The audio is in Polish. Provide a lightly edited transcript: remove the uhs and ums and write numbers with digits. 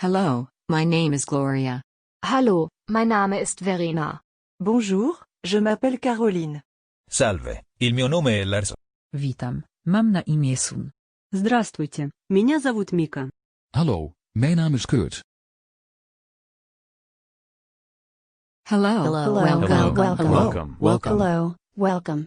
Hello, my name is Gloria. Hallo, mein Name ist Verena. Bonjour, je m'appelle Caroline. Salve, il mio nome è Lars. Witam, mam na imię Sun. Здравствуйте, меня зовут Мика. Hallo, mijn naam is Kurt. Hello, Hello, welcome. welcome. Welcome. Hello, welcome.